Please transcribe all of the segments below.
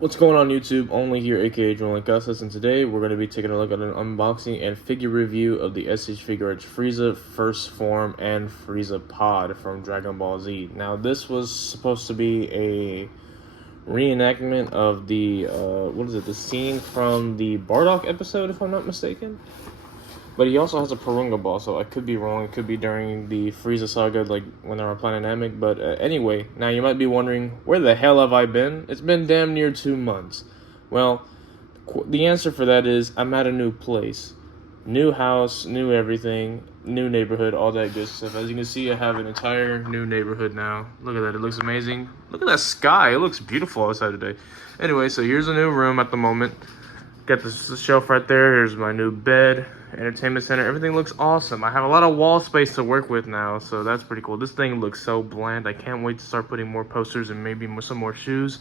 What's going on YouTube? Only here, aka Rolling Gussus, and today we're going to be taking a look at an unboxing and figure review of the SH Figuarts Frieza First Form and Frieza Pod from Dragon Ball Z. Now this was supposed to be a reenactment of the, the scene from the Bardock episode, if I'm not mistaken? But he also has a Purunga ball, so I could be wrong. It could be during the Frieza saga, like when they were Planet Namek. But anyway, now you might be wondering, where the hell have I been? It's been damn near 2 months. Well, the answer for that is I'm at a new place. New house, new everything, new neighborhood, all that good stuff. As you can see, I have an entire new neighborhood now. Look at that, it looks amazing. Look at that sky, it looks beautiful outside today. Anyway, so here's a new room at the moment. Got this shelf right there. Here's my new bed, entertainment center. Everything looks awesome. I have a lot of wall space to work with now, so that's pretty cool. This thing looks so bland. I can't wait to start putting more posters and maybe some more shoes.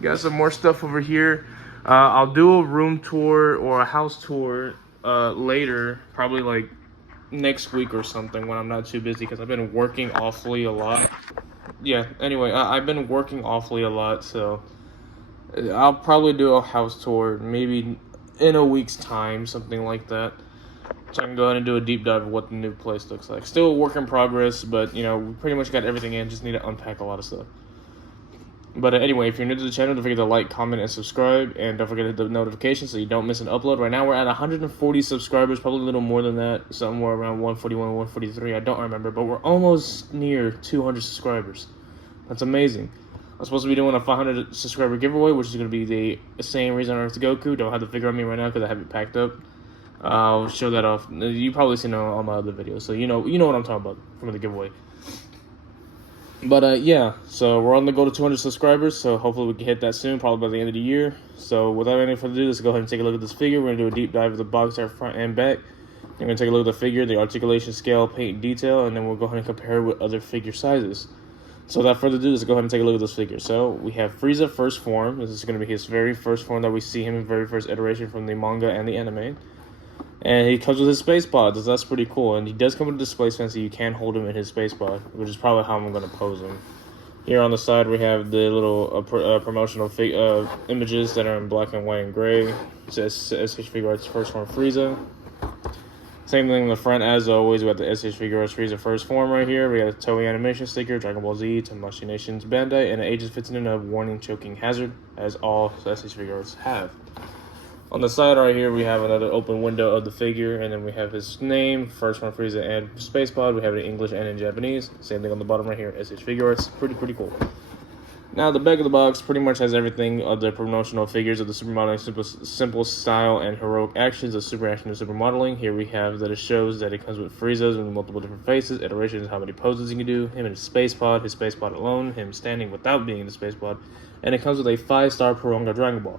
Got some more stuff over here. I'll do a room tour or a house tour later, probably like next week or something when I'm not too busy, because I've been working awfully a lot. Yeah, anyway, I've been working awfully a lot, so I'll probably do a house tour maybe in a week's time, something like that. So I can go ahead and do a deep dive of what the new place looks like. Still a work in progress, but you know, we pretty much got everything in. Just need to unpack a lot of stuff. But anyway, if you're new to the channel, don't forget to like, comment, and subscribe. And don't forget to hit the notifications so you don't miss an upload. Right now we're at 140 subscribers, probably a little more than that. Somewhere around 141, 143, I don't remember. But we're almost near 200 subscribers. That's amazing. I'm supposed to be doing a 500 subscriber giveaway, which is going to be the same reason on Earth Goku. Don't have the figure on me right now because I have it packed up. I'll show that off. You probably seen it on all my other videos, so you know what I'm talking about from the giveaway. But yeah, so we're on the go to 200 subscribers, so hopefully we can hit that soon, probably by the end of the year. So without any further ado, let's go ahead and take a look at this figure. We're going to do a deep dive of the box art front and back. We're going to take a look at the figure, the articulation, scale, paint, detail, and then we'll go ahead and compare it with other figure sizes. So without further ado, let's go ahead and take a look at this figure. So we have Frieza First Form. This is going to be his very first form that we see him in, very first iteration from the manga and the anime. And he comes with his space pod, so that's pretty cool. And he does come with a display stand, so you can hold him in his space pod, which is probably how I'm going to pose him. Here on the side, we have the little promotional images that are in black and white and gray. It says SH Figuarts First Form Frieza. Same thing in the front, as always. We got the SH Figuarts Frieza First Form right here. We got a Toei animation sticker, Dragon Ball Z, Tamashii Nations Bandai, and an Ages 15 and up warning choking hazard, as all SH Figuarts have. On the side right here, we have another open window of the figure, and then we have his name, First Form Frieza and Space Pod. We have it in English and in Japanese. Same thing on the bottom right here, SH Figuarts. Pretty cool. Now, the back of the box pretty much has everything of the promotional figures of the super modeling, simple style, and heroic actions of super action and super modeling. Here we have that it shows that it comes with Frieza's with multiple different faces, iterations, how many poses he can do, him in his space pod alone, him standing without being in the space pod, and it comes with a 5-star Purunga Dragon Ball.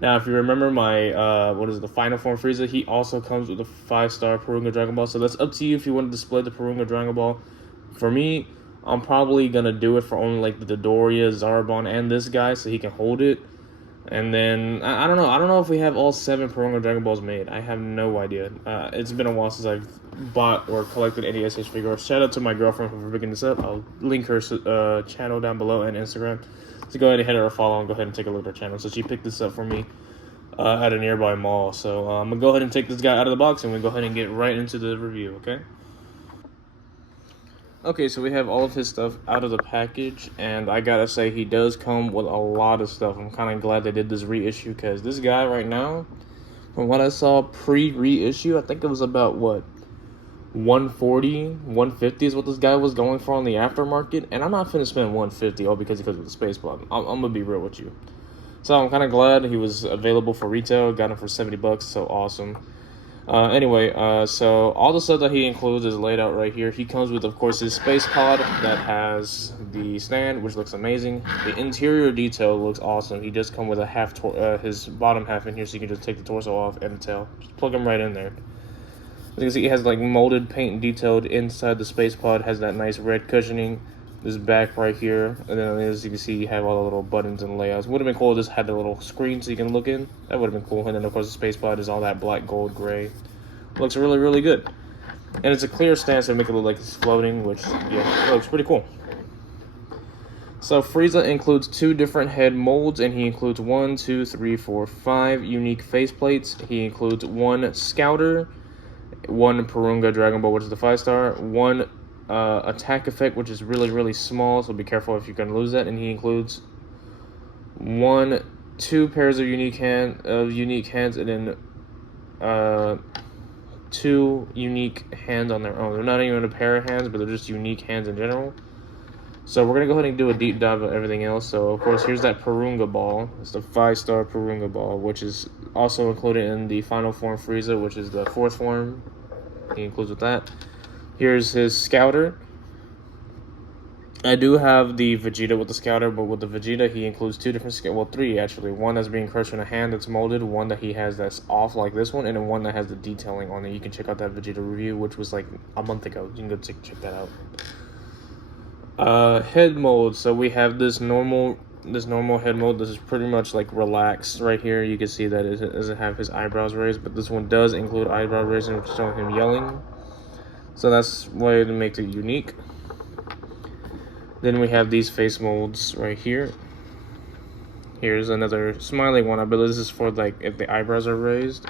Now, if you remember my, the final form Frieza, he also comes with a 5-star Purunga Dragon Ball, so that's up to you if you want to display the Purunga Dragon Ball. For me, I'm probably going to do it for only like the Dodoria, Zarbon, and this guy so he can hold it. And then, I don't know if we have all 7 Purunga Dragon Balls made. I have no idea. It's been a while since I've bought or collected any SH figures. Shout out to my girlfriend for picking this up. I'll link her channel down below and Instagram. So go ahead and hit her a follow and go ahead and take a look at her channel. So she picked this up for me at a nearby mall. So I'm going to go ahead and take this guy out of the box and we'll go ahead and get right into the review, okay? Okay, so we have all of his stuff out of the package, and I gotta say, he does come with a lot of stuff. I'm kind of glad they did this reissue, because this guy right now, from what I saw pre-reissue, I think it was about, what, 140, 150 is what this guy was going for on the aftermarket, and I'm not finna spend 150 all because he comes with the space pod. I'm gonna be real with you. So I'm kind of glad he was available for retail, got him for 70 bucks, so awesome. So all the stuff that he includes is laid out right here. He comes with, of course, his space pod that has the stand, which looks amazing. The interior detail looks awesome. He does come with a his bottom half in here, so you can just take the torso off and the tail. Just plug him right in there. As you can see, he has like molded paint detailed inside the space pod. Has that nice red cushioning. This back right here, and then as you can see, you have all the little buttons and layouts. Would have been cool if this had the little screen so you can look in. That would have been cool. And then of course the space pod is all that black, gold, gray. Looks really good. And it's a clear stance to make it look like it's floating, which yeah, looks pretty cool. So FRIEZA includes 2 different head molds, and he includes 1, 2, 3, 4, 5 unique faceplates. He includes 1 Scouter, 1 Purunga Dragon Ball, which is the 5-star, 1 attack effect, which is really small, so be careful if you're going to lose that. And he includes 2 pairs of unique hands, and then 2 unique hands on their own. They're not even a pair of hands, but they're just unique hands in general. So we're going to go ahead and do a deep dive of everything else. So, of course, here's that Purunga ball. It's the 5-star Purunga ball, which is also included in the final form FRIEZA, which is the 4th form. He includes with that. Here's his Scouter. I do have the Vegeta with the Scouter, but with the Vegeta, he includes 2 different, 3 actually. One that's being crushed in a hand that's molded, one that he has that's off like this one, and then one that has the detailing on it. You can check out that Vegeta review, which was like a month ago. You can go check that out. Head mold. So we have this normal head mold. This is pretty much like relaxed right here. You can see that it doesn't have his eyebrows raised, but this one does include eyebrow raising, showing him yelling. So that's why it makes it unique. Then we have these face molds right here. Here's another smiley one. I believe this is for like if the eyebrows are raised.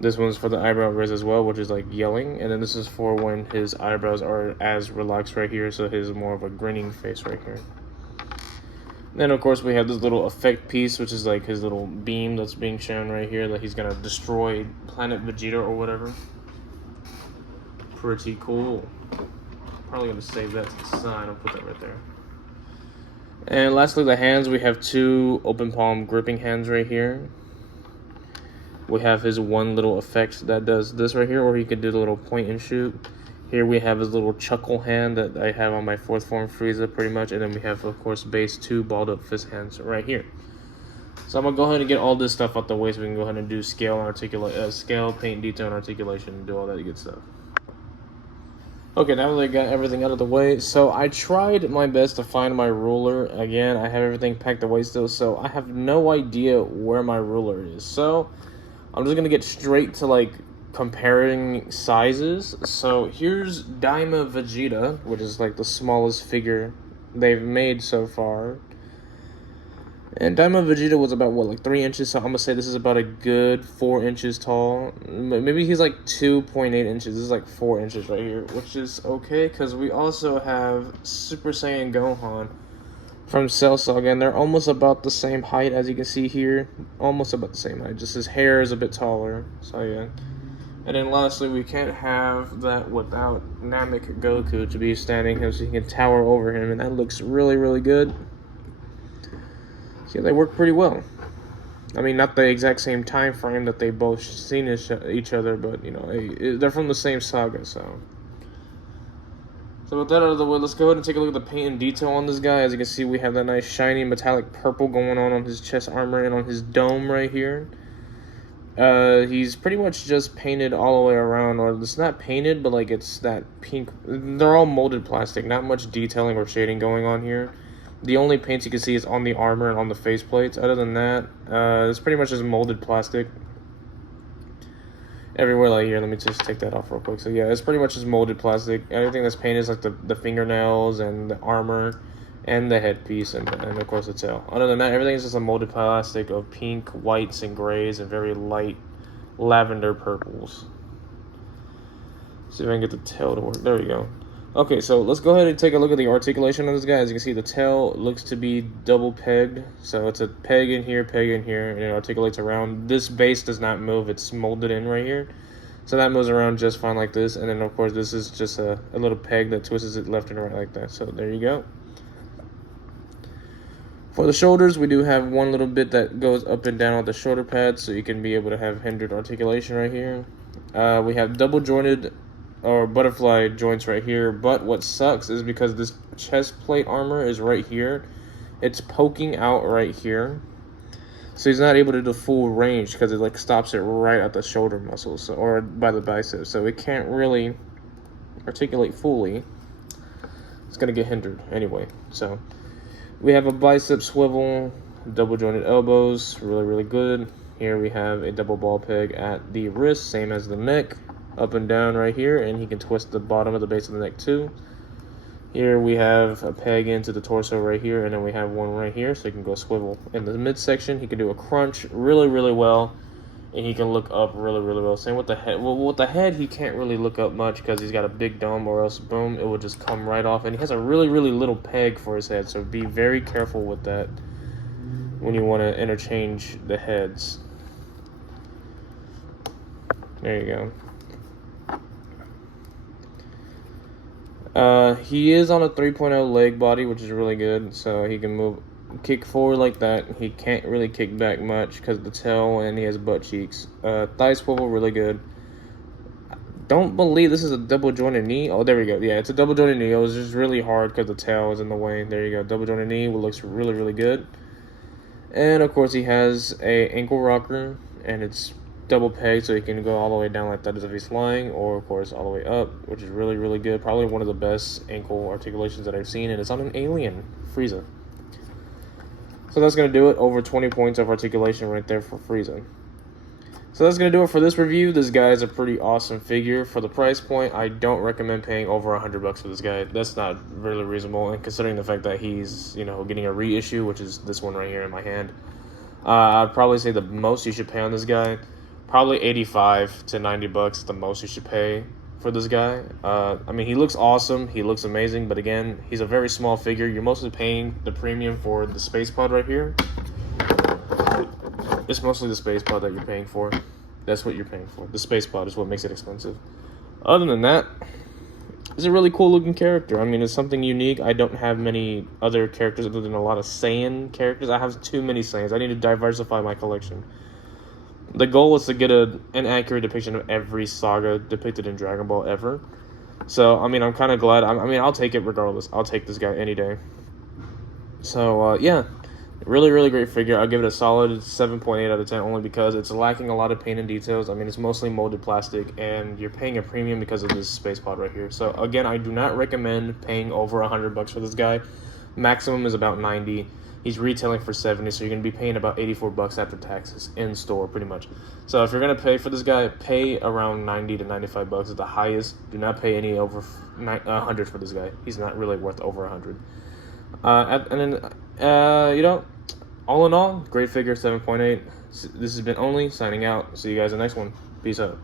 This one's for the eyebrow raise as well, which is like yelling. And then this is for when his eyebrows are as relaxed right here, so his more of a grinning face right here. Then of course we have this little effect piece, which is like his little beam that's being shown right here, that he's gonna destroy Planet Vegeta or whatever. Pretty cool. Probably gonna save that to the side. I'll put that right there. And lastly, the hands. We have 2 open palm gripping hands right here. We have his one little effect that does this right here, or he could do the little point and shoot. Here we have his little chuckle hand that I have on my 4th form FRIEZA pretty much. And then we have, of course, base 2 balled up fist hands right here. So I'm going to go ahead and get all this stuff out the way so we can go ahead and do scale, scale, paint, detail, and articulation, and do all that good stuff. Okay, now that I got everything out of the way, so I tried my best to find my ruler. Again, I have everything packed away still, so I have no idea where my ruler is. So I'm just gonna get straight to like comparing sizes. So here's Daima Vegeta, which is like the smallest figure they've made so far. And Daima Vegeta was about, what, like 3 inches? So I'm gonna say this is about a good 4 inches tall. Maybe he's like 2.8 inches. This is like 4 inches right here, which is okay, because we also have Super Saiyan Gohan from Cell Saga, and they're almost about the same height, as you can see here. Almost about the same height, just his hair is a bit taller. So yeah. And then lastly, we can't have that without Namek Goku to be standing here so he can tower over him, and that looks really good. Yeah, they work pretty well. I mean, not the exact same time frame that they both seen each other, but, you know, they're from the same saga, so. So with that out of the way, let's go ahead and take a look at the paint and detail on this guy. As you can see, we have that nice shiny metallic purple going on his chest armor and on his dome right here. He's pretty much just painted all the way around, or it's not painted, but like it's that pink. They're all molded plastic, not much detailing or shading going on here. The only paints you can see is on the armor and on the faceplates. Other than that, it's pretty much just molded plastic everywhere. Like here, let me just take that off real quick. So yeah, it's pretty much just molded plastic. Everything that's painted is like the fingernails and the armor and the headpiece and of course the tail. Other than that, everything is just a molded plastic of pink, whites, and grays, and very light lavender purples. See if I can get the tail to work. There we go. Okay, so let's go ahead and take a look at the articulation of this guy. As you can see, the tail looks to be double pegged. So it's a peg in here, and it articulates around. This base does not move. It's molded in right here. So that moves around just fine like this. And then, of course, this is just a little peg that twists it left and right like that. So there you go. For the shoulders, we do have one little bit that goes up and down on the shoulder pad, so you can be able to have hindered articulation right here. We have double jointed or butterfly joints right here, but what sucks is because this chest plate armor is right here, it's poking out right here, so he's not able to do full range because it like stops it right at the shoulder muscles or by the biceps, so it can't really articulate fully. It's gonna get hindered anyway. So we have a bicep swivel, double jointed elbows, really good. Here we have a double ball peg at the wrist, same as the neck, up and down right here, and he can twist the bottom of the base of the neck too. Here we have a peg into the torso right here, and then we have one right here, so he can go swivel. In the midsection, he can do a crunch really well, and he can look up really well. Same with the head. Well, with the head, he can't really look up much because he's got a big dome, or else, boom, it will just come right off. And he has a really little peg for his head, so be very careful with that when you want to interchange the heads. There you go. He is on a 3.0 leg body, which is really good, so he can kick forward like that. He can't really kick back much because of the tail, and he has butt cheeks. Thigh swivel, really good. Don't believe this is a double jointed knee. Oh, there we go. Yeah, it's a double jointed knee. It was just really hard because the tail is in the way. There you go. Double jointed knee, which looks really good. And of course, he has a ankle rocker, and it's double peg, so he can go all the way down like that as if he's flying, or of course all the way up, which is really good. Probably one of the best ankle articulations that I've seen, and it's on an alien, FRIEZA. So that's going to do it. Over 20 points of articulation right there for FRIEZA. So that's going to do it for this review. This guy is a pretty awesome figure. For the price point, I don't recommend paying over $100 for this guy. That's not really reasonable, and considering the fact that he's, you know, getting a reissue, which is this one right here in my hand, I'd probably say the most you should pay on this guy, probably $85 to $90, the most you should pay for this guy. I mean, he looks awesome. He looks amazing. But again, he's a very small figure. You're mostly paying the premium for the space pod right here. It's mostly the space pod that you're paying for. That's what you're paying for. The space pod is what makes it expensive. Other than that, it's a really cool looking character. I mean, it's something unique. I don't have many other characters other than a lot of Saiyan characters. I have too many Saiyans. I need to diversify my collection. The goal is to get an accurate depiction of every saga depicted in Dragon Ball ever. So, I mean, I'm kind of glad. I mean, I'll take it regardless. I'll take this guy any day. So, yeah. Really great figure. I'll give it a solid 7.8 out of 10 only because it's lacking a lot of paint and details. I mean, it's mostly molded plastic, and you're paying a premium because of this space pod right here. So, again, I do not recommend paying over $100 for this guy. Maximum is about 90. He's retailing for 70, so you're going to be paying about $84 after taxes in store, pretty much. So if you're going to pay for this guy, pay around 90 to $95 at the highest. Do not pay any over 100 for this guy. He's not really worth over 100. And then, you know, all in all, great figure, 7.8. This has been Only, signing out. See you guys in the next one. Peace out.